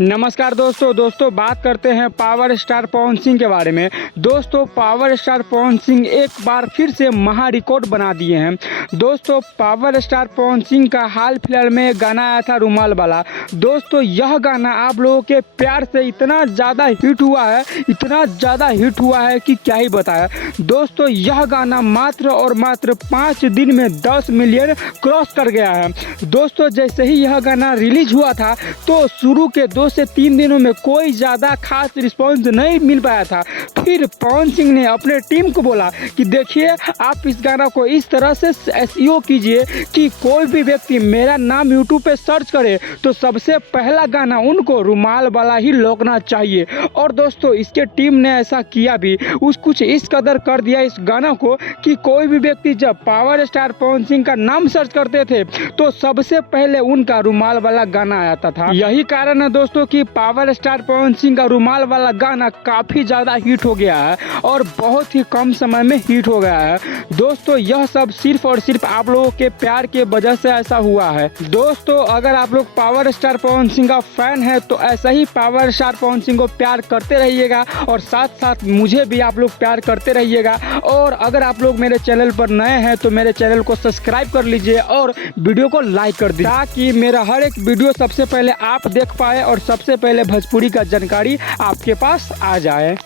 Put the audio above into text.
नमस्कार दोस्तों बात करते हैं पावर स्टार पवन सिंह के बारे में। दोस्तों पावर स्टार पवन सिंह एक बार फिर से महा रिकॉर्ड बना दिए हैं। दोस्तों पावर स्टार पवन सिंह का हाल फिलहाल में गाना आया था रुमाल वाला। दोस्तों यह गाना आप लोगों के प्यार से इतना ज़्यादा हिट हुआ है कि क्या ही बताया। दोस्तों यह गाना मात्र और मात्र 5 दिन में 10 मिलियन क्रॉस कर गया है। दोस्तों जैसे ही यह गाना रिलीज हुआ था तो शुरू के 2 से 3 दिनों में कोई ज़्यादा खास रिस्पॉन्स नहीं मिल पाया था। फिर पवन सिंह ने अपने टीम को बोला कि देखिए आप इस गाना को इस तरह से एसईओ कीजिए कि कोई भी व्यक्ति मेरा नाम यूट्यूब पे सर्च करे तो सबसे पहला गाना उनको रुमाल वाला ही लोकना चाहिए। और दोस्तों इसके टीम ने ऐसा किया भी, कुछ इस कदर कर दिया इस गाना को कि कोई भी व्यक्ति जब पावर स्टार पवन सिंह का नाम सर्च करते थे तो सबसे पहले उनका रुमाल वाला गाना आता था। यही कारण है दोस्तों कि पावर स्टार पवन सिंह का रुमाल वाला गाना काफी ज्यादा हिट हो गया है और बहुत ही कम समय में हिट हो गया है। दोस्तों यह सब सिर्फ और सिर्फ आप लोगों के प्यार के वजह से ऐसा हुआ है। दोस्तों अगर आप लोग पावर स्टार पवन सिंह का फैन है तो ऐसा ही पावर स्टार पवन सिंह को प्यार करते रहिएगा और साथ साथ मुझे भी आप लोग प्यार करते रहिएगा। और अगर आप लोग मेरे चैनल पर नए हैं तो मेरे चैनल को सब्सक्राइब कर लीजिए और वीडियो को लाइक कर दीजिए ताकि मेरा हर एक वीडियो सबसे पहले आप देख पाए और सबसे पहले भोजपुरी का जानकारी आपके पास आ जाए।